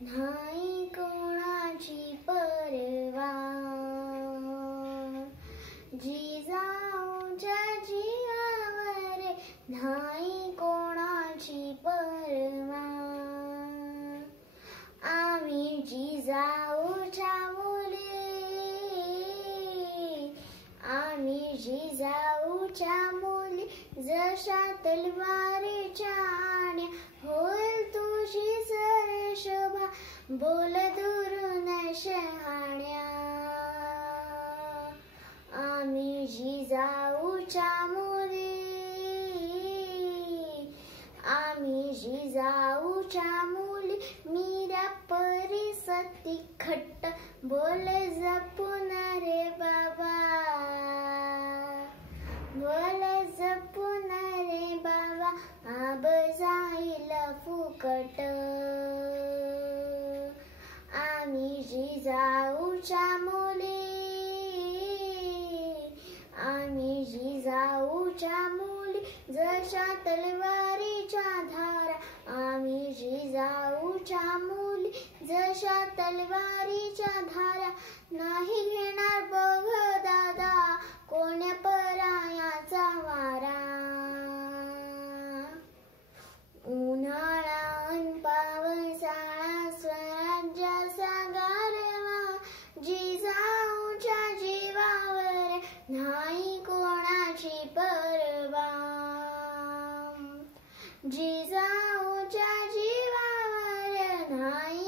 नाही कोणाची परवा. जिजाऊच्या जीवावर नाही कोणाची परवा. आम्ही जिजाऊच्या मुली, आम्ही जिजाऊच्या मुली. जशा तलवारीच्या आण्या होईल तुझी सरशोभा, बोल दुरून शहाण्या. आम्ही जिजाऊच्या मुली, आम्ही जिजाऊच्या मुली. मीरा परी सती खट्ट बोल जपून रे बाबा, बोल जपून रे बाबा. आब जाईल फुकट. आम्ही जिजाऊच्या मुली, आम्ही जिजाऊच्या मुली. जशा तलवारीच्या धारा, आम्ही जिजाऊच्या मुली. जशा तलवारीच्या धारा, नाही घेणार बघ दादा कोण्या परायाचा वारा. उन्हाळा अन पावसाळा स्वराज्याचा गारवा, जिजाऊच्या जीवावर नाही कोणाची परवा. जिजाऊच्या जीवावर नाही